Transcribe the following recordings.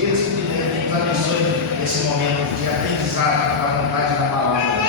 vidas, que Deus nos abençoe nesse momento de aprendizado da vontade da palavra.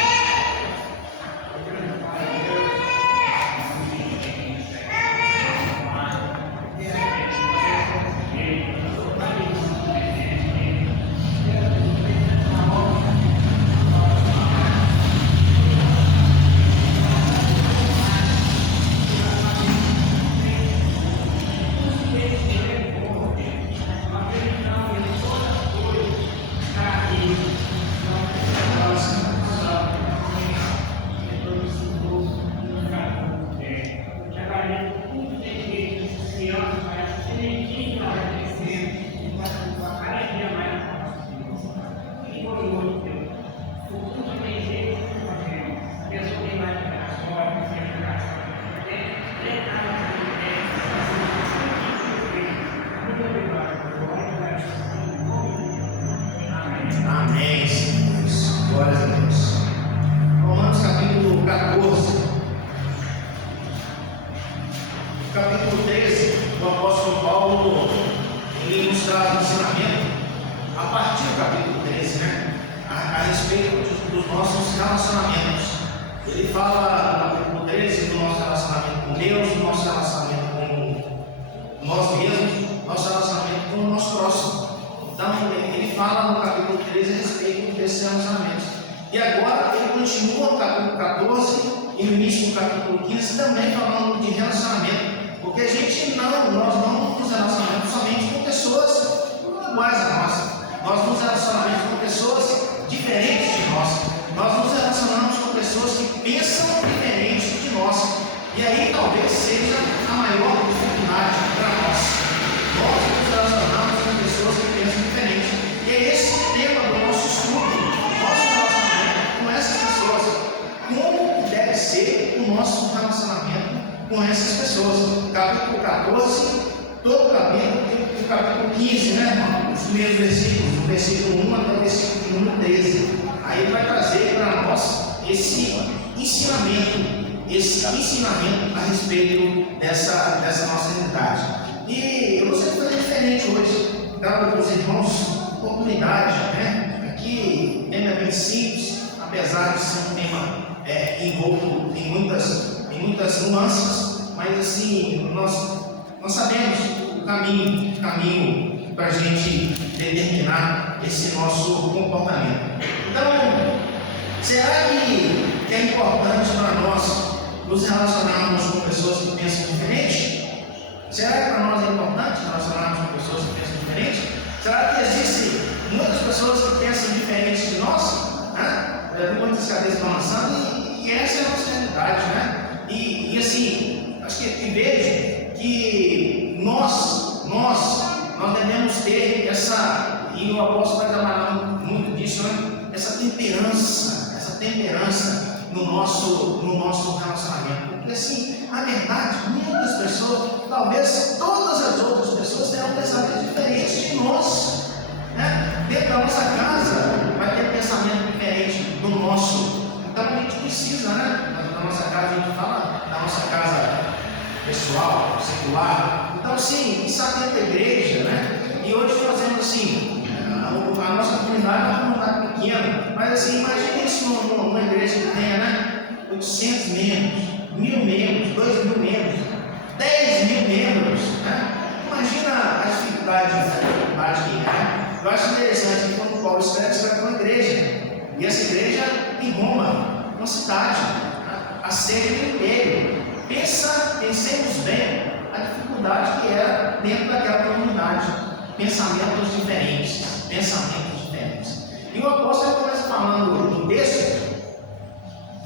Amém, Senhor. Glória a Deus. Romanos capítulo 14. Capítulo 13, o apóstolo Paulo, ele nos traz um ensinamento a partir do capítulo 13, né? A respeito dos nossos relacionamentos. Ele fala no capítulo 13 do nosso relacionamento com Deus, do nosso relacionamento com nós mesmos, nosso relacionamento com o nosso próximo. Então, ele fala no capítulo 13 a respeito desses relacionamentos. E agora, ele continua no capítulo 14 e no início do capítulo 15 também falando de relacionamento. Porque nós não nos relacionamos somente com pessoas iguais a nós. Nós nos relacionamos com pessoas diferentes de nós. Nós nos relacionamos com pessoas que pensam diferente de nós. E aí talvez seja a maior dificuldade para nós. Nós nos relacionamos com pessoas que pensam diferente. E é esse o tema do nosso estudo, nosso relacionamento com essas pessoas. Como deve ser o nosso relacionamento com essas pessoas? Capítulo 14, todo o capítulo 15, né? Os primeiros versículos, do versículo 1 até o versículo número 13. Aí ele vai trazer para nós esse ensinamento a respeito dessa nossa realidade. E eu gostaria de fazer diferente hoje, dar para os irmãos oportunidade, né? Aqui o tema é bem simples, apesar de ser um tema envolto em muitas nuances, mas assim, nós sabemos o caminho para a gente determinar esse nosso comportamento. Então, será que é importante para nós nos relacionarmos com pessoas que pensam diferente? Será que para nós é importante relacionarmos com pessoas que pensam diferente? Será que existem muitas pessoas que pensam diferente de nós? Muitas cabeças balançando e essa é a nossa realidade, né? E assim, acho que vejo que nós devemos ter essa, e o apóstolo vai trabalhar muito disso, né? Essa temperança no nosso relacionamento. Porque assim, na verdade, muitas pessoas, talvez todas as outras pessoas terão pensamentos diferentes de nós. Né? Dentro da nossa casa vai ter pensamento diferente do nosso. Então a gente precisa, né? Na nossa casa, a gente fala da nossa casa pessoal, secular. Então, sim, isso aqui é da igreja, né? E hoje fazemos assim, a nossa comunidade é uma comunidade pequena, mas assim, imagine isso numa igreja que tenha, né? 800 membros, 1000 membros, 2000 membros, 10.000 membros, né? Imagina a dificuldade que é, né? Eu acho interessante que quando Paulo escreve uma igreja, e essa igreja em Roma, uma cidade, a sede do império. Pensemos bem a dificuldade que era dentro daquela comunidade. Pensamentos diferentes. E o apóstolo começa falando no texto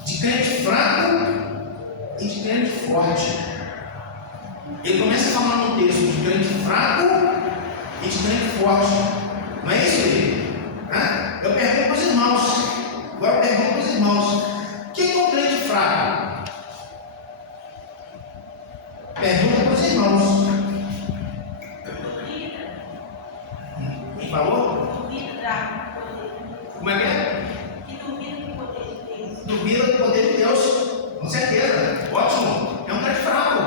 de crente fraco e de crente forte. Ele começa falando no texto de crente fraco e de crente forte. Não é isso, querido? Eu pergunto para os irmãos. Agora eu pergunto para os irmãos: quem é um crente fraco? Pergunta para os irmãos. Quem falou? Como é que é? Duvida do poder de Deus. Com certeza. Ótimo. É um crente fraco.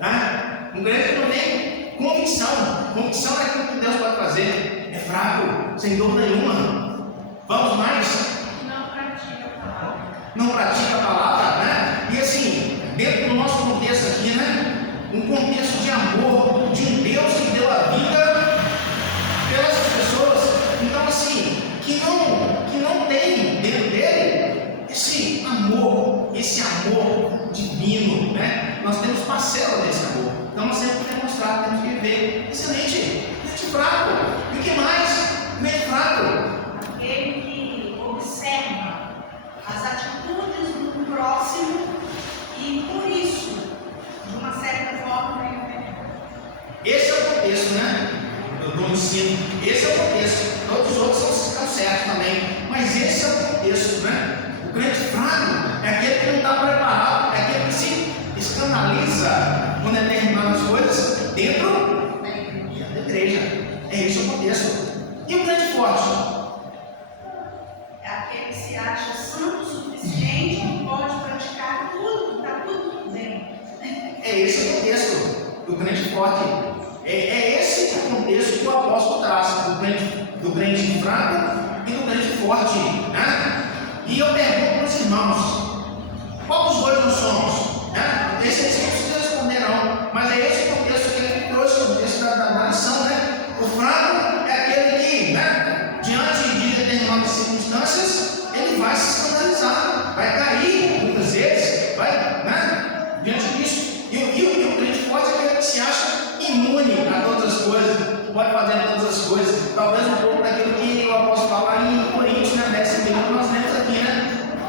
Né? Um crente que não tem convicção. Convicção é aquilo que Deus pode fazer. fraco, sem dúvida nenhuma. Vamos mais? Não pratica a palavra. Não pratica a palavra, né? E assim, dentro do nosso contexto aqui, né? Um contexto de amor, de um Deus que deu a vida pelas pessoas. Então, assim, que não tem dentro dele esse amor divino, né? Nós temos parcela desse amor. Então, nós temos que demonstrar, temos que viver. Excelente, mente fraco. E o que mais? Mente fraco. Aquele que observa as atitudes do próximo e, por isso, de uma certa forma, vem ofender. Esse é o contexto, né? Do ensino. Esse é o contexto. Todos os outros estão certos também. Mas esse é o contexto, né? O crente fraco é aquele que não está preparado, é aquele que se escandaliza com determinadas coisas dentro da igreja. É esse o contexto. E o crente forte? É aquele que se acha santo o suficiente e pode praticar tudo, está tudo bem. É esse o contexto do crente forte. É esse o contexto que o apóstolo traz, do crente fraco e do crente forte, né? E eu pergunto para os irmãos, qual dos dois nós somos? Né? Esse não precisa responder não, mas é esse o contexto que ele trouxe, o contexto da lição, né? O fraco é aquele que, né, diante de determinadas circunstâncias, ele vai se escandalizar, vai cair muitas vezes, vai, né, diante disso. E o crente forte é aquele que se acha imune a todas as coisas, pode fazer todas as coisas, talvez um pouco daquilo que o apóstolo fala em Coríntios, né, 10 minutos nós lemos aqui, né,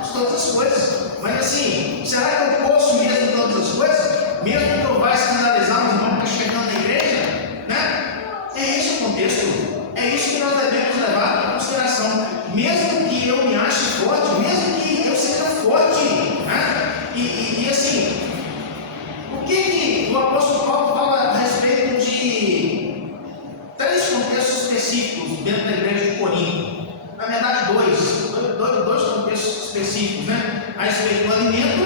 de todas as coisas. Mas assim, será que eu posso mesmo todas as coisas? Mesmo que eu vá escandalizar os irmãos que estão chegando na igreja, né? É esse o contexto, é isso que nós devemos levar em consideração. Mesmo que eu me ache forte, mesmo que eu seja forte, né? E assim, o que o apóstolo Paulo fala a respeito de 3 contextos específicos dentro da igreja de Corinto? Na verdade, dois contextos específicos, né? A respeito do alimento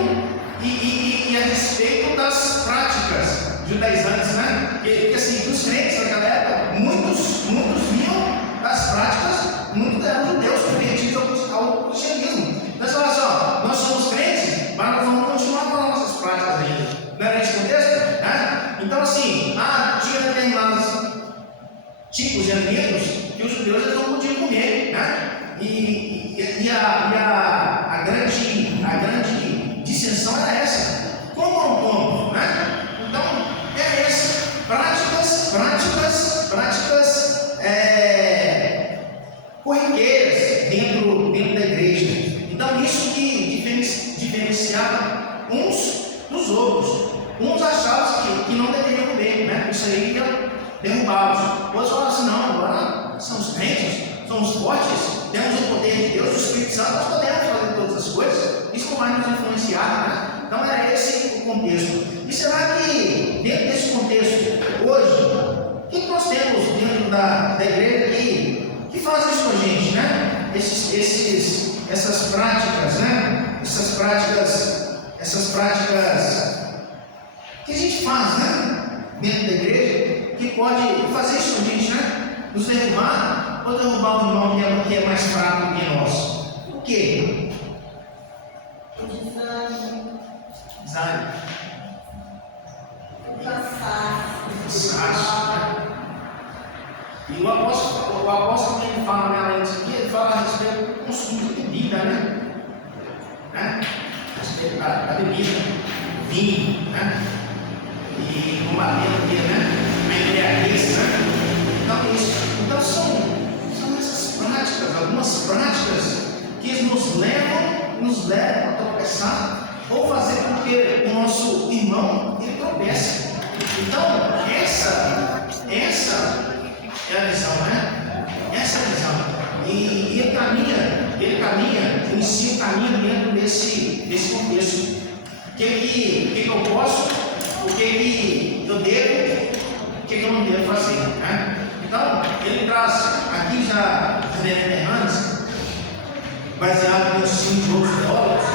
e a respeito das práticas judaizantes, né? Que assim, dos crentes naquela época, muitos viam as práticas, muitos eram judeus convertidos ao cristianismo. Então você fala assim, ó, nós somos crentes, mas nós vamos continuar com as nossas práticas ainda. Não era esse contexto? Né? Então assim, tinha determinados tipos de alimentos que os judeus eles não podiam comer, né? E a grande dissensão era essa. Como ou não como, né? Então, é essa. Práticas corriqueiras dentro da igreja. Então, isso que diferenciava uns dos outros. Uns achavam que não deveriam comer, né? Isso aí ia derrubá-los. Outros falavam assim, não, agora somos crentes, somos fortes, temos o poder de Deus, o Espírito Santo, nós podemos fazer todas as coisas, isso não vai nos influenciar, né? Então era esse o contexto. E será que dentro desse contexto, hoje, o que nós temos dentro da igreja que faz isso com a gente, né? Essas práticas, né? Essas práticas que a gente faz, né? Dentro da igreja, que pode fazer isso com a gente, né? Nos derrubar ou derrubar o irmão que é mais fraco que nós. O quê? O desânimo. O cansaço. E o apóstolo ele fala, né, ele fala a respeito do consumo de bebida, né? A respeito da bebida, vinho, né? E combater o que, né? A embriaguez, né? Então são essas práticas, algumas práticas que nos levam a tropeçar ou fazer com que o nosso irmão ele tropece. Então essa é a visão, né? Essa é a visão. E ele caminha, o ensino caminha dentro desse contexto. O que eu posso, o que eu devo, o que eu não devo fazer, né? Então, ele traz aqui já René Fernandes, baseado no ensino de outros teólogos,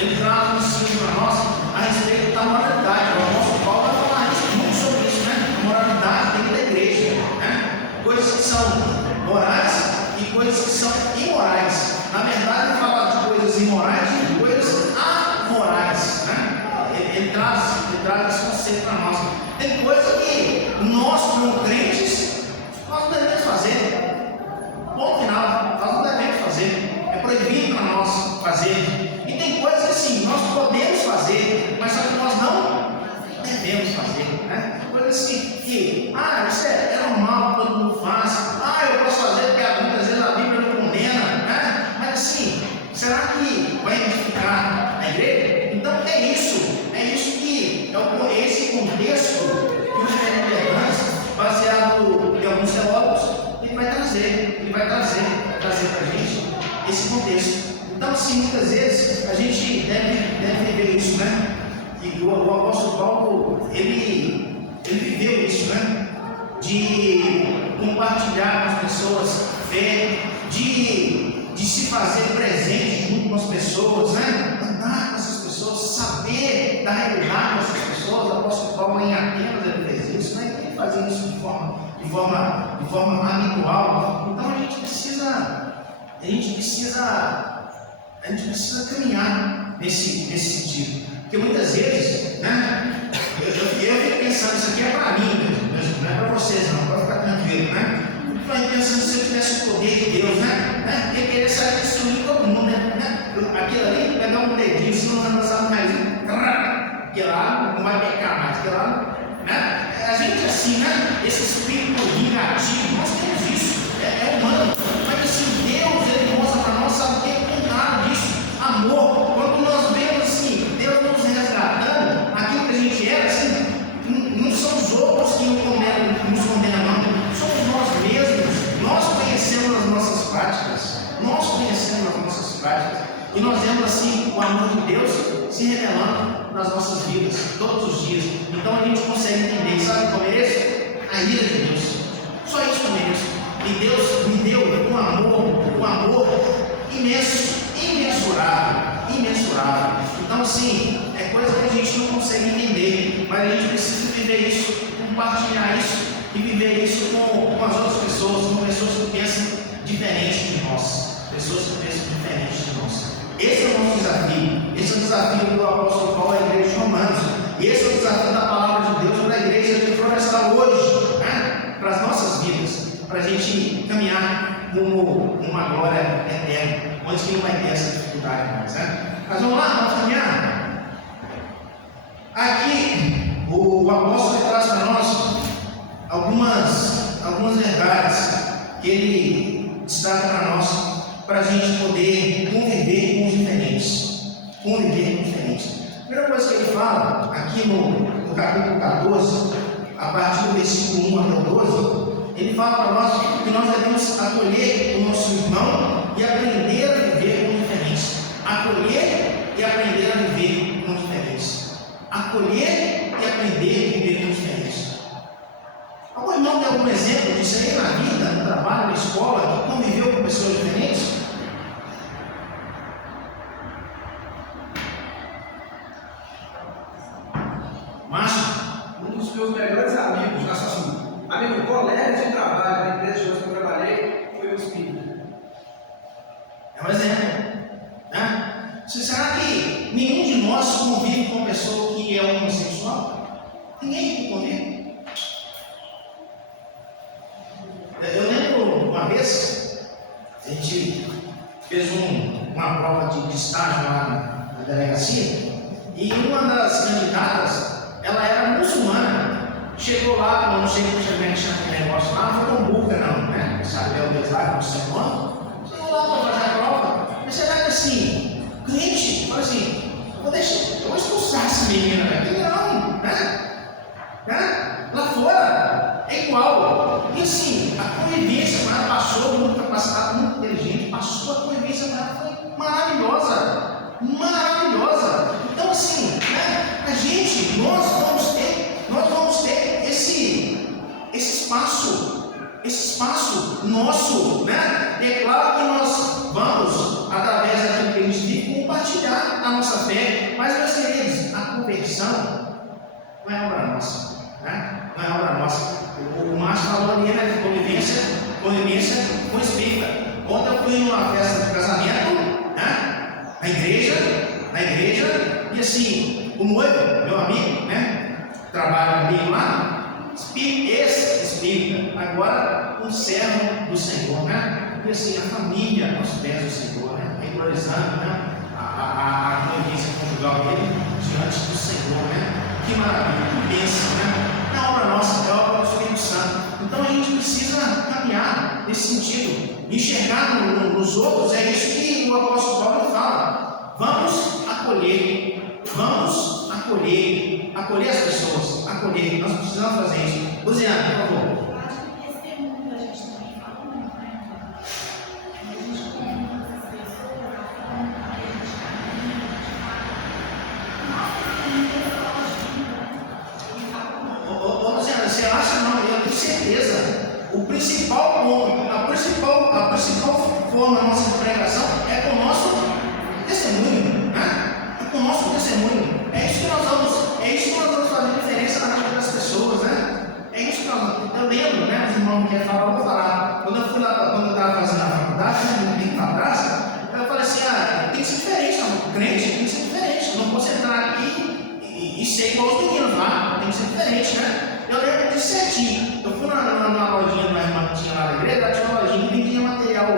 ele traz um ensino para nós a respeito da moralidade. O apóstolo Paulo vai falar muito sobre isso, né? A moralidade dentro da igreja, né? Coisas que são são morais e coisas que são imorais. Na verdade, ele fala de coisas imorais e de coisas amorais, né? Ele traz esse conceito para nós. Tem coisa que nós, como crentes, nós não devemos fazer. Ponto final, nós não devemos fazer. É proibido para nós fazer. E tem coisas que sim, nós podemos fazer, mas só que nós não devemos fazer, né? Coisas que isso é normal, todo mundo faz. Eu posso fazer porque muitas vezes a Bíblia não condena, né? Mas assim, será que vai edificar a igreja? Então é isso que é esse contexto que o Reverendo Hernandes, baseado em alguns teólogos, ele vai trazer para a gente esse contexto. Então, assim, muitas vezes a gente deve ver isso, né? E o apóstolo Paulo, ele viveu isso, né? De compartilhar com as pessoas fé, de se fazer presente junto com as pessoas, né? Andar com essas pessoas, saber da realidade dessas pessoas. O apóstolo Paulo em Atenas ele fez isso, né? Ele fazia isso de forma habitual. Então a gente precisa caminhar nesse sentido. Porque muitas vezes, né? Eu fico pensando, isso aqui é para mim mesmo, não é para vocês não, pode ficar tranquilo, né? Eu fico pensando se eu tivesse o poder de Deus, né? Eu queria sair destruindo todo mundo, né? Aquilo ali, pegar um dedinho, se não vai lançar no nariz, aquilo lá não vai pecar mais, aquilo lá, né? A gente assim, né? Esse espírito vingativo, nós temos isso, é humano, mas assim, Deus, ele mostra para nós, sabe o que é nada disso, amor. Quando nós vemos assim, Deus nos resgatando, aquilo que a gente era, assim, não são os outros que nos condenam, não, somos nós mesmos. Nós conhecemos as nossas práticas, e nós vemos assim o amor de Deus se revelando nas nossas vidas, todos os dias. Então a gente consegue entender, sabe qual é esse? A ira de Deus, só isso que eu mereço. E Deus me deu um amor imensurável. Então, assim, é coisa que a gente não consegue entender, mas a gente precisa viver isso, compartilhar isso e viver isso com as outras pessoas, com pessoas que pensam diferente de nós. Esse é o nosso desafio. Esse é o desafio do apóstolo Paulo à igreja de Romanos. Esse é o desafio da palavra de Deus para a igreja de Florestal hoje, né? Para as nossas vidas, para a gente caminhar rumo uma glória eterna, onde que não vai ter essa dificuldade mais, né? Mas vamos lá, vamos caminhar. Aqui o apóstolo traz para nós algumas verdades que ele destaca para nós, para a gente poder conviver com os diferentes. A primeira coisa que ele fala, aqui no capítulo 14, a partir do versículo 1 até o 12, ele fala para nós que nós devemos acolher o nosso irmão e aprender a viver com os diferentes. Acolher e aprender a viver com os diferentes. Algum irmão tem algum exemplo disso aí na vida, no trabalho, na escola, que conviveu com pessoas diferentes? Márcio? Um dos meus melhores amigos, amigo colega de trabalho da empresa onde eu trabalhei, foi o espírito. É um exemplo, né? Será que nenhum de nós convive com uma pessoa que é homossexual? Ninguém convive. Eu lembro uma vez, a gente fez uma prova de estágio lá na delegacia, e uma das candidatas, ela era muçulmana. Chegou lá, não sei como é que chama aquele negócio lá, não foi hambúrguer não, né? Sabe, é o deus lá, como se chama. Chegou lá para fazer a prova, mas será que assim, cliente, fala assim, eu vou expulsar essa menina daqui? Não, né? Lá fora é igual. E assim, a convivência com ela passou, muito capacitada, muito inteligente, passou a convivência com ela, foi maravilhosa. Então assim, né, nós vamos ter esse espaço nosso, né? E é claro que nós vamos, através daquilo que a gente vive, compartilhar a nossa fé, mas meus queridos, a conversão não é obra nossa, né? Não é obra nossa. O Márcio falou ali, né, de convivência Convivência com espírita. Ontem eu fui numa festa de casamento, né? Na igreja, e assim, o noivo, meu amigo, né? Trabalha comigo lá, ex-espírita, agora um servo do Senhor, né? E assim, a família aos pés do Senhor, né? Regularizando, né? A convivência conjugal dele diante do Senhor, né? Que maravilha, que bênção, né? É a obra nossa, é a obra do Espírito Santo. Então a gente precisa caminhar nesse sentido, enxergar nos outros. É isso que o apóstolo Paulo fala. Vamos acolher as pessoas, acolher. Nós precisamos fazer isso. Luziana, por favor. Eu acho que esse testemunho a gente também fala muito, né? A gente come essas pessoas, a forma que a gente caminha, nossa, ele fala muito. Ô, Luziana, você acha? Não, eu tenho certeza. O principal ponto, a principal forma da nossa pregação é com o nosso testemunho, né? É com o nosso testemunho. É isso que nós vamos fazer diferença na vida das pessoas, né? É isso que eu lembro, né? Os irmãos que falam, eu vou falar. Quando eu fui lá, quando eu estava fazendo a faculdade, né, tempo atrás, eu falei assim, tem que ser diferente, não. O crente tem que ser diferente. Eu não posso entrar aqui e ser igual os meninos lá, tem que ser diferente, né? Eu lembro disso certinho. Eu fui na lojinha de uma irmã que tinha lá na igreja, ela tinha uma lojinha que vendia material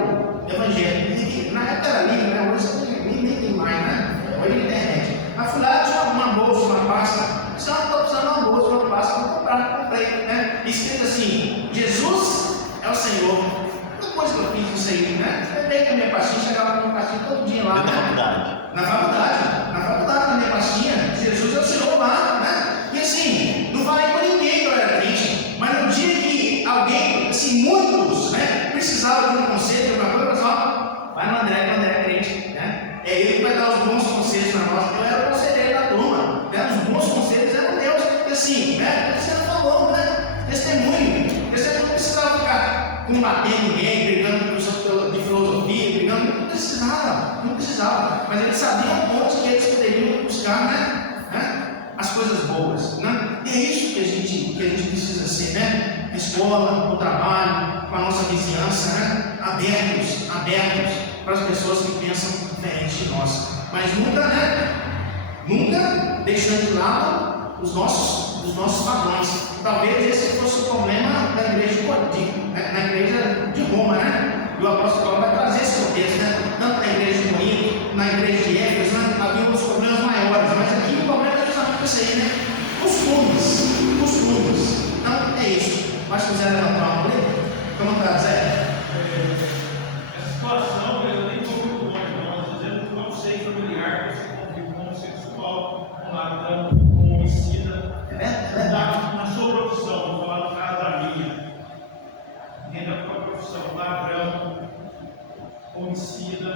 evangélico. Na época era livre, né? Hoje nem tem mais, né? Hoje é internet. Mas fui lá, tinha uma bolsa, uma pasta. Disse, estou precisando de uma bolsa, uma pasta, vou comprar, comprei, né? Escrito assim, Jesus é o Senhor. Depois que eu fiz isso aí, né? Eu dei com a minha pastinha, chegava com a minha pastinha todo dia lá. Na faculdade, na minha pastinha, Jesus é o Senhor lá, né? E assim, não falei com ninguém que eu era crente, mas no dia que alguém, assim, muitos, né, precisavam de um conselho, de alguma coisa, pessoal, vai no André, que o André é crente, né? É ele que vai dar os bons conselhos para nós. Eu era o conselheiro da turma, né? Os bons conselhos eram Deus, e assim, né? Você não falou, né? Testemunho, você não precisava ficar combatendo ninguém, brigando com pessoas de filosofia, brigando, não precisava, mas eles sabiam onde que eles poderiam buscar, né? As coisas boas, né? E é isso que a gente precisa ser, né? A escola, o trabalho, com a nossa vizinhança, né? Abertos para as pessoas que pensam diferente de nós, mas nunca, né? Nunca deixando de lado os nossos padrões. Talvez esse fosse o problema da igreja na igreja de Roma, né? E o apóstolo Paulo vai trazer esse contexto, né? Tanto na igreja de Corinto, na igreja de Éfeso, né? Havia uns problemas maiores, mas aqui o problema é justamente isso aí, né? Costumes. Então, é isso. Mas se quiser levantar uma coisa, como está, Zé? Essa situação, eu nem estou muito longe, nós fazemos um conceito familiar, você convive com homossexual, com ladrão, com homicida. Na sua profissão, vou falar no caso da minha. Dentro da sua profissão, ladrão, homicida,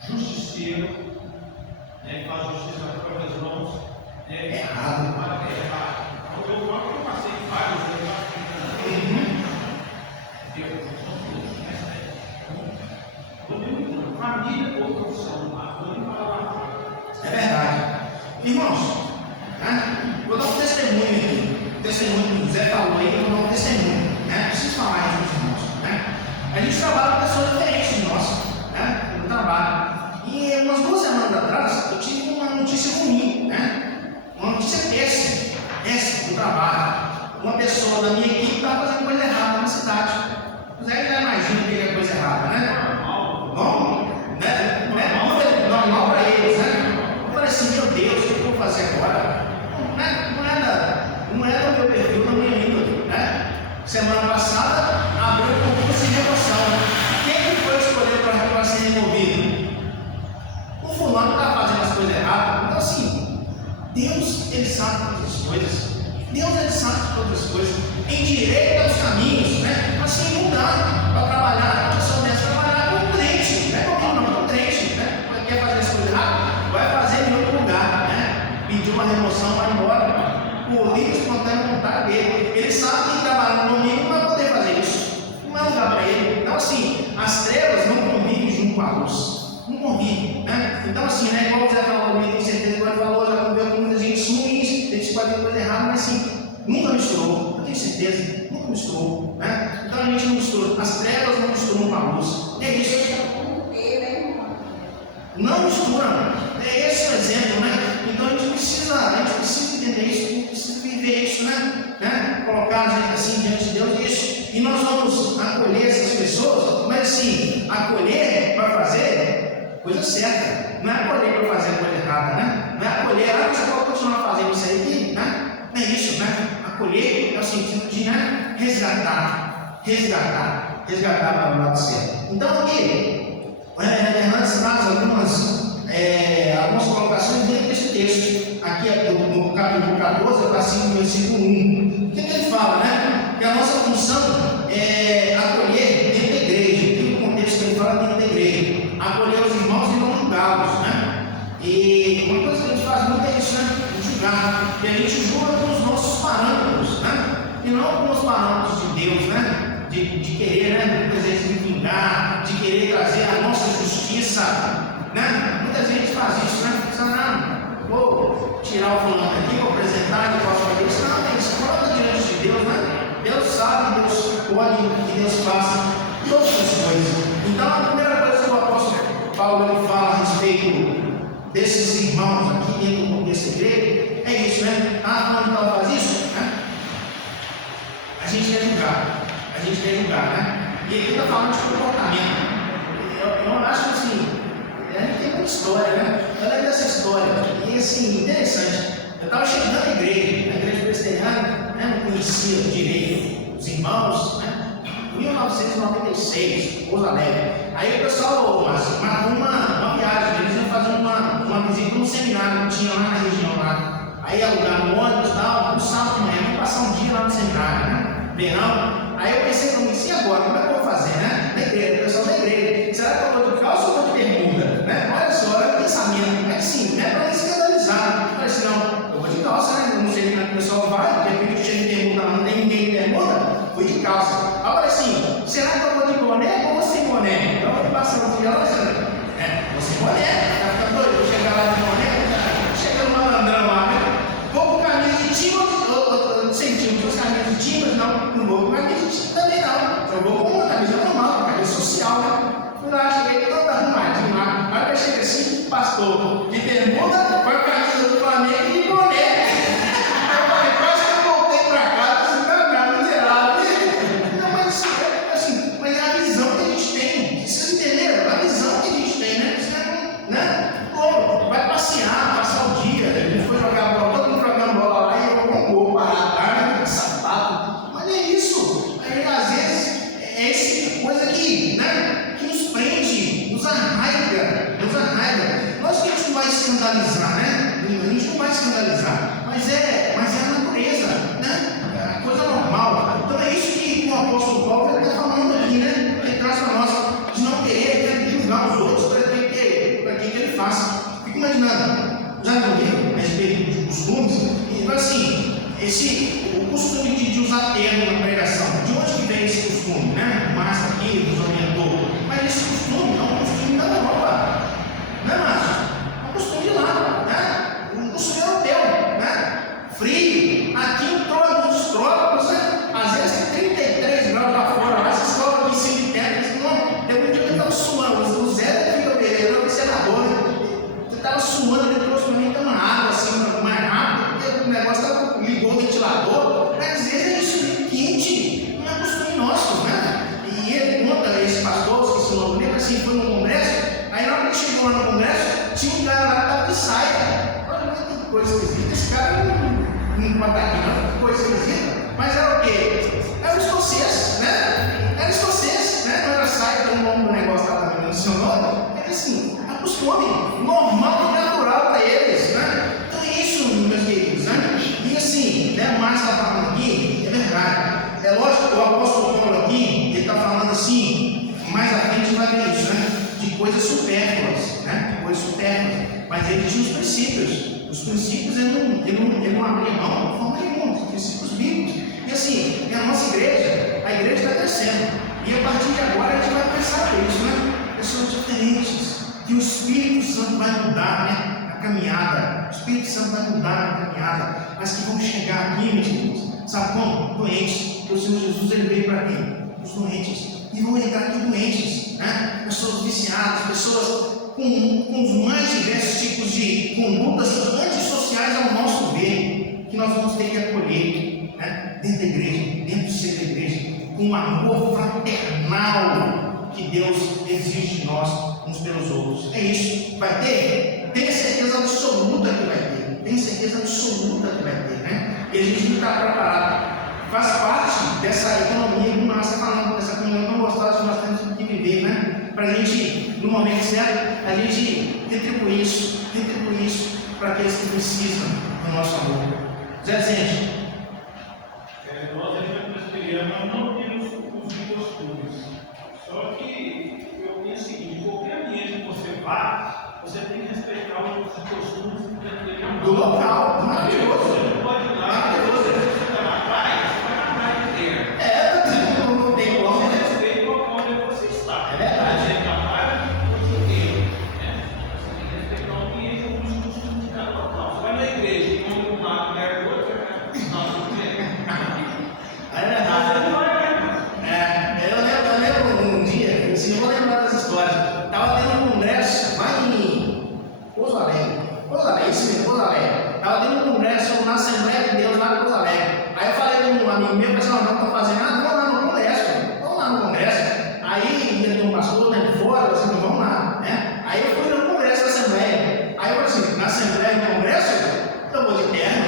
justiceiro, né, faz justiça nas próprias mãos. É errado. Eu passei vários família ou profissão, é verdade. Irmãos, né? Vou dar um testemunho aqui. O testemunho que o Zé falou aí, eu vou dar um testemunho. Né? Preciso falar isso, irmãos. Né? A gente trabalha com pessoas diferentes de nós, né? No trabalho. E umas 2 semanas atrás, eu tive uma notícia ruim, né? Uma notícia péssima do trabalho. Uma pessoa da minha equipe estava fazendo coisa errada na cidade. O Zé já imagina que é coisa errada, né? Bom, né? Normal para eles, né? Eu falei assim, meu Deus, o que eu vou fazer agora? Não é do meu perfil, da minha índole, né? Semana passada, abriu um concurso de remoção. Quem foi escolher para ser removido? O fulano está fazendo as coisas erradas. Então, assim, Deus, Ele sabe todas as coisas. Deus, Ele sabe todas as coisas. Endireita os caminhos, né? Assim, não dá para trabalhar, a pessoa deve trabalhar com o crente, né? Com o crente, né? Quer fazer as coisas erradas? Vai fazer em outro lugar, né? Pediu uma remoção, vai embora. Por livre espontânea vontade dele. Ele sabe que trabalhar no domingo não vai poder fazer isso. Não é lugar para ele. Então, assim, as trevas não convivem junto com a luz. Não convivem, né? Então, assim, né? Igual o Zé falou, eu tenho certeza que ele falou, já conviveu com muita gente ruins, eles fazem coisa errada, mas assim, nunca misturou. Eu tenho certeza, nunca misturou, né? Então, Então a gente não mistura, as trevas não misturam com a luz. É isso. Não mistura. É esse o exemplo, né? Então a gente precisa entender isso, a gente precisa viver isso, né? Colocar assim diante de Deus isso. E nós vamos acolher essas pessoas, mas assim, acolher para fazer coisa certa. Não é acolher para fazer coisa errada, né? Não é acolher, você pode continuar fazendo isso aí, né? Não é isso, né? Acolher é o sentido de, né, resgatar para o lado certo. Então aqui, Hernandes traz algumas colocações dentro desse texto, aqui no capítulo 14, assim, no versículo 1. O que ele fala, né? Que a nossa função é acolher dentro da igreja. Tem um contexto que ele fala dentro da igreja. Acolher os irmãos e não julgá-los, né? E uma coisa que a gente faz muito é isso, né? Julgar. E a gente julga com os nossos parâmetros, né? E não com os parâmetros de Deus, né? De querer, né? Muitas vezes de vingar, de querer trazer a nossa justiça, né? Muita gente faz isso, né? Pensa, não, vou tirar o fulano aqui, vou apresentar, eu posso fazer isso. Não, tem que se coloca diante de Deus, né? Deus sabe, Deus pode, que Deus faça todas as coisas. Então, a primeira coisa que o apóstolo Paulo ele fala a respeito desses irmãos aqui dentro do contexto da igreja é isso, né? Ah, não faz isso, né? A gente quer julgar, né? E aqui está falando de comportamento. Eu acho que assim, tem muita história, né? Eu lembro dessa história, e assim, interessante. Eu estava chegando na igreja presbiteriana, né? Não conhecia direito os irmãos, né? 1996, Pouso Alegre. Aí o pessoal marcou uma viagem, eles iam fazer uma visita num seminário que tinha lá na região lá. Aí alugaram um ônibus e tal, no sábado de manhã, vamos passar um dia lá no seminário, né? Verão. Aí eu pensei para mim, e agora? Como é que eu vou fazer, né? Na igreja, o pessoal da igreja. Será que eu vou de calça ou vou de bermuda? Né? Olha só, olha o pensamento. É assim, não é para escandalizar. Eu falei assim, não, eu vou de calça, né? Eu não sei como é que o pessoal vai, de repente chega de bermuda, não tem ninguém de bermuda, fui de calça. Aí eu falei assim, será que eu vou de boné ou vou sem boné? Então eu fui passando o dia lá, vou sem boné, tá ficando doido? Vou chegar lá de boné, chega no malandrão lá, né? Vou com camisa de time centímetros, camisa de time, não vou com camisa de time também não. Eu vou com uma camisa normal, camisa social, né? Fui lá, cheguei todo arrumadinho lá. Aí eu cheguei assim, pastor, de bermuda, com a camisa do Flamengo e de boné. Eu falei, quase que eu voltei pra casa, assim, não, miserável. Não, mas assim, mas é a visão que a gente tem. Vocês entenderam? A visão que a gente tem, né? Você né? Pô, vai passar o dia, a gente foi jogar bola, todo mundo jogando bola lá e eu com gol parado, né? Sapato. Mas é isso. Aí, às vezes, é esse tipo de coisa que, né? Que nos prende, nos arraiga. Nós que a gente não vai escandalizar, né? A gente não vai escandalizar, mas é a natureza, né? É a coisa normal. Então é isso que o apóstolo Paulo está falando aqui, né? Ele traz para nós de não querer, né? Julgar os outros para que ele faça. Fico imaginando, já ouviu a respeito dos costumes? E assim, o costume de usar terno na pregação, de onde que vem esse costume, né? O Márcio aqui nos orientou. Mas esse costume é um costume da Europa, não é, Márcio? É um costume de lá, né? Um costume europeu, né? Frio, aqui o dos trópicos, né? Às vezes tem 33 graus lá fora, lá essa escola de ensino de terra, teve um dia que eu estava suando, o Zé daqui do Pereira, o senador, eu estava suando, ele trouxe para mim uma água assim, mais rápido, porque o negócio ligou o ventilador, mas às vezes é isso, meio quente, não é costume nosso, né? E ele conta, esse pastor, esqueci o nome dele, assim, foi no congresso, aí na hora que chegou lá no congresso, tinha um cara lá que estava de saia. Olha, que coisa esquisita, esse cara não pode estar aqui, não, que coisa esquisita, mas era o quê? Era o escocês, né? Era escocês, né? Não era saia, então o nome do negócio estava também no seu nome, mas assim, é costume normal e natural para eles, né? Então é isso, meus queridos, né? E assim, né, o Márcio está falando aqui, é verdade. É lógico que o apóstolo Paulo aqui, ele está falando assim, mais à frente vai ver isso, né? De coisas supérfluas, né? De coisas supérfluas. Mas ele tinha os princípios. Os princípios ele não abria mão de forma nenhuma, os princípios bíblicos. E assim, a nossa igreja, a igreja está crescendo. E a partir de agora a gente vai pensar por isso, né? Pessoas diferentes. Que o Espírito Santo vai mudar, né? A caminhada. O Espírito Santo vai mudar a caminhada. Mas que vão chegar aqui, meus irmãos. Sabe como? Doentes. Porque o Senhor Jesus ele veio para quê? os doentes, e vão entrar aqui doentes, né? Pessoas viciadas, pessoas com os mais diversos tipos de condutas antissociais ao nosso ver, que nós vamos ter que acolher, né? Dentro da igreja, dentro do ser da igreja, com o amor fraternal que Deus exige de nós uns pelos outros. É isso. Vai ter? Tenha certeza absoluta que vai ter. Tenha certeza absoluta que vai ter, né? E a gente não está preparado. Faz parte dessa economia que nós estamos falando, dessa economia tão gostosa que nós temos que viver, né? Para a gente, no momento certo, a gente retribuir isso para aqueles que precisam do nosso amor. Zé Vicente. Nós aqui presbiterianos não temos os costumes. Só que eu penso o seguinte: qualquer ambiente que você vá, você tem que respeitar os costumes daquele ambiente. Do local, maravilhoso. Você não pode ir lá, você está na praia, você vai na praia inteira. Não tem como, né? Respeito onde você está. É verdade. Você na praia, você tem. Você tem que respeitar o ambiente ou os costumes de cada local. Você vai na igreja e come um lado, mulher do outro, você vai É verdade. Eu lembro um dia, assim, eu vou lembrar das histórias. Estava tendo um congresso lá em Pouso Alegre, isso mesmo, Pouso Alegre. Estava tendo um congresso na Assembleia de Deus lá em Pouso Alegre. Aí eu falei com um amigo meu, pessoal, não estou fazendo nada, vamos lá no congresso. Aí ia ter um pastor lá de fora, assim, vamos lá, né? Aí eu fui no congresso da Assembleia. Aí eu falei assim, na Assembleia do congresso, eu vou de terno.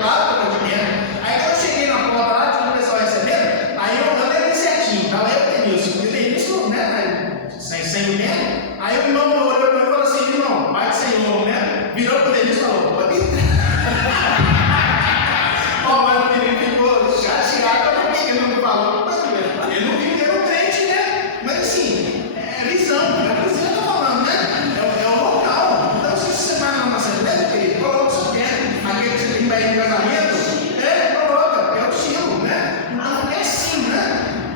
Claro que eu vou de terno. Aí quando eu cheguei na porta lá, tinha o pessoal recebendo, aí eu andei certinho, tava eu e o Denilson. E o Denilson, né, sem o terno. Aí o irmão olhou para mim e falou assim, irmão, vai de Senhor, né? Virou pro Denilson e falou, pode entrar. Mas o menino ficou chateado, por que ele não me falou? Ele não viu que era um crente, né? Mas assim, é visão que eu tô falando, né? É o local. Então, se você vai na Assembleia, querido, coloca o seu terno, aquele que você tem para ir no casamento, coloca, é o estilo, né? Então, é assim, né?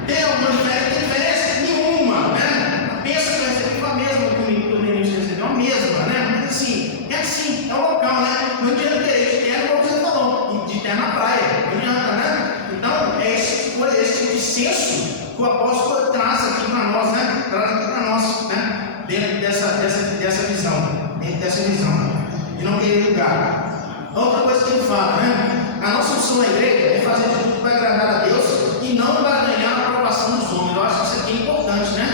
Tem alguma diferença? Nenhuma, né? Pensa que vai ser a mesma que o Denilson recebeu, a mesma, né? Mas assim, é o local, né? Não adianta querer de terno, como você falou, de terno na praia, não adianta, né? Então, é esse tipo de senso que o apóstolo traz aqui para nós, né? Dentro dessa visão, e não querer julgar. Outra coisa que ele fala, né? A nossa missão na igreja é fazer de tudo para agradar a Deus e não para ganhar a aprovação dos homens. Eu acho que isso aqui é importante, né?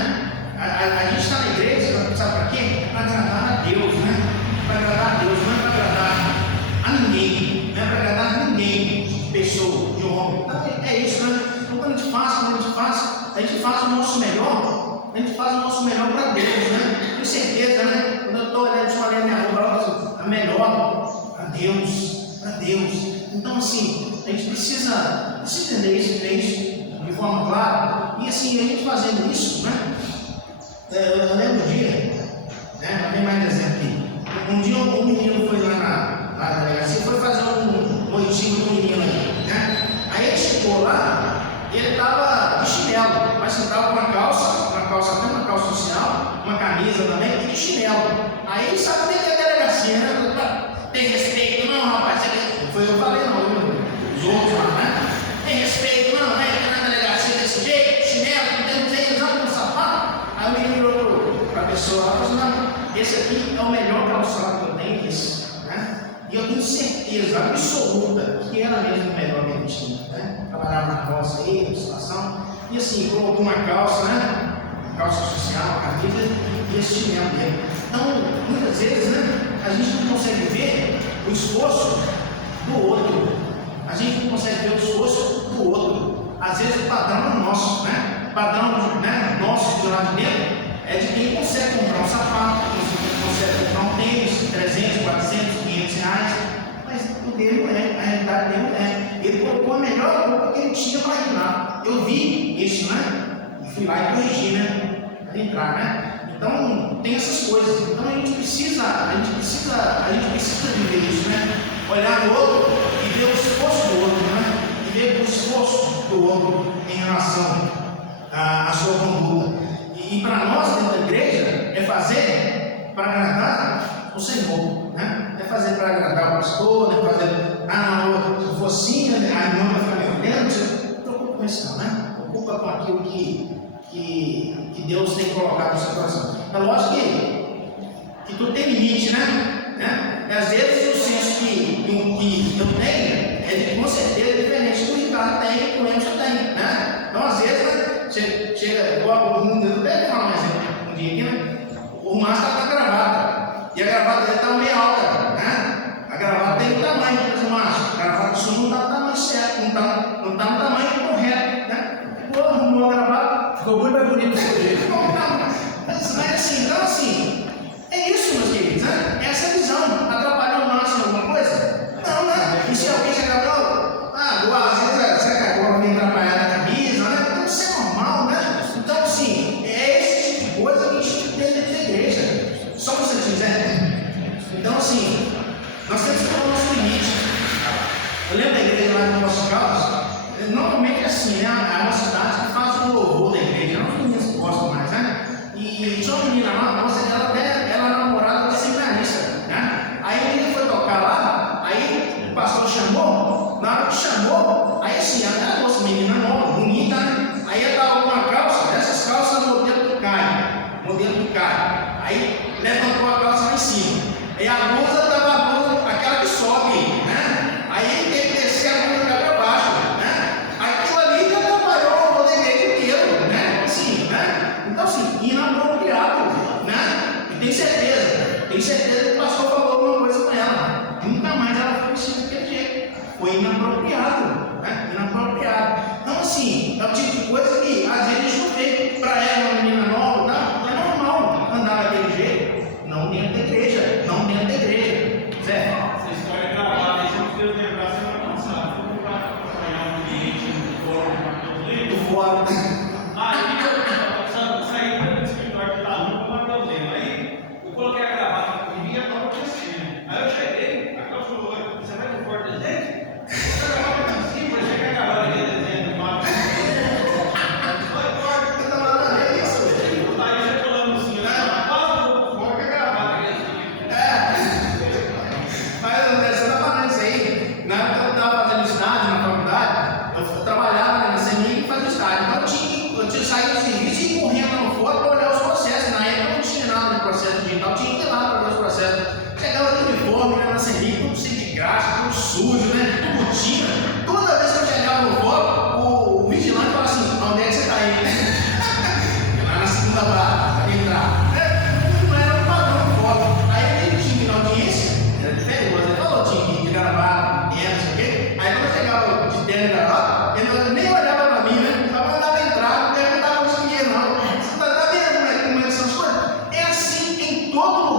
A gente está na igreja, sabe para quê? Para agradar a Deus, né? Para agradar a Deus, não é para agradar a ninguém, não é para agradar ninguém, de pessoa, de homem. Então, é isso, né? Então, quando a gente faz o nosso melhor, para Deus, né? Com certeza, né? Quando eu estou olhando, escolhendo minha roupa, a melhor para Deus. Então, assim, a gente precisa entender isso de forma clara. E assim, a gente fazendo isso, né? Eu lembro um dia, né? Não tem mais exemplo aqui. Um dia um menino foi lá na delegacia, foi fazer um moitivo do menino aqui, né? Aí ele chegou lá, ele estava de chinelo, mas estava com uma calça social, uma camisa também, e de chinelo. Aí ele sabe bem que é a delegacia, né? Tem respeito, não, rapaz. Foi eu que falei, não, os outros lá, né? Tem respeito, não, né? Na delegacia desse jeito, chinelo, não tem usando um sapato. Aí o menino virou para a pessoa lá e falou assim, não, esse aqui é o melhor calçado que eu tenho, esse, né? E eu tenho certeza absoluta que era mesmo o melhor que ele tinha, né? Trabalhava na roça aí, na situação, e assim, colocou uma calça, né? Calça social, camisa e esse chinelo dele. Então, muitas vezes, né? A gente não consegue ver o esforço do outro. A gente não consegue ver o esforço do outro. Às vezes o padrão é nosso, né? O padrão, né, nosso de lá de dentro é de quem consegue comprar um sapato, quem consegue comprar um tênis, 300, 400, 500 reais. Mas o dele não é, a realidade dele não é. Ele colocou a melhor roupa que ele tinha para ir lá. Eu vi isso, né? E fui lá e corrigi, né? Para entrar, né? Então, tem essas coisas. Então, a gente precisa viver isso, né? Olhar no outro e ver o esforço do outro, né? E ver o esforço do outro em relação à sua conduta. E para nós, dentro da igreja, é fazer para agradar o Senhor, né? É fazer para agradar o pastor, é fazer, não, se for assim, a irmã vai ficar me olhando, não se preocupe com isso não, né? Ocupa com aquilo que Deus tem colocado no seu coração. É lógico que tudo tem limite, né? E às vezes o senso que eu tenho com certeza é diferente do que o Ricardo tem e que o Emerson tem, né? Então às vezes, né, chega igual o mundo, eu deve falar um exemplo um dia aqui, né? O Márcio está com a gravata, e a gravata dele está meio alta, né? A gravata tem o tamanho, mas o Márcio, a gravata do sul não está no tamanho certo, não está no tamanho correto, né? Pô, arrumou a gravata. Ficou muito mais bonito do seu jeito. Mas assim, então assim, é isso, meus queridos, né? Essa é a visão. Atrapalhou o Márcio em alguma coisa? Não, né? E se alguém chegar às vezes você acabou me atrapalhar na camisa, né? Então isso é normal, né? Então assim, é esse tipo de coisa que a gente tem dentro da igreja. Só para você dizer. Então assim, nós temos que ter o nosso limite. Eu lembro da igreja lá do nosso Carlos, normalmente é assim, né? É uma cidade que faz o louvor da igreja, não os meninos gostam mais, né? E tinha uma menina lá, ela era namorada da seminarista, né? Aí o menino foi tocar lá, aí o pastor chamou, na hora que chamou, aí assim, ela era uma menina nova, bonita, né? Aí ela estava com uma calça, essas calças modelo do Caio. Aí levantou a calça lá em cima. E a blusa estava aquela que sobe, né? Aí ele teve que descer a blusa para baixo, né? Aquilo ali já atrapalhou o poder inteiro, né? Assim, né? Então assim, inapropriado, né? E tenho certeza que o pastor falou alguma coisa com ela. Nunca mais ela foi vestida daquele jeito. Foi inapropriado, né? Inapropriado. Então assim, é o tipo de coisa que às vezes a gente não vê. Para ela, uma menina nova, não é normal andar daquele jeito. Não dentro da igreja, Zé. Essa história gravada, deixa eu Deus lembrar semana passada. Vamos para acompanhar um ambiente do fórum Do fora. Aí eu saí do escritório de aluno para Mateus Lema. Aí eu coloquei a gravata no comigo e estava acontecendo. Aí eu cheguei, a Cláudia falou: você vai no fora desenho? Eu gravava aqui em cima, eu cheguei a gravar aquele desenho do mato. Aí eu colando assim, né? Quase um pouco fora que a gravata aquele assim. Mas você está falando isso aí. Na época que eu estava fazendo estágio na faculdade, eu trabalhava na CNI e fazia estágio. Então eu tinha saído do serviço e ia correndo lá no fora para olhar os processos. Na época não tinha nada de processo digital, tinha que ir lá para ver os processos. Chegava no uniforme, na CNI, tudo cheio de graxa, tudo sujo, né? Rotina. Toda vez que eu chegava no fora, o vigilante falava assim: onde é que você está indo? Lá na segunda barra, para entrar. Não era um padrão de foto. Aí ele tinha que ir na audiência, era diferente, ele falou: tinha que ir de gravata, não sei o quê. Aí quando eu chegava de terno e gravata, ele nem olhava para mim, né? Só mandava entrar, não perguntava o dinheiro, não. Você está vendo como é que são as coisas? É assim em todo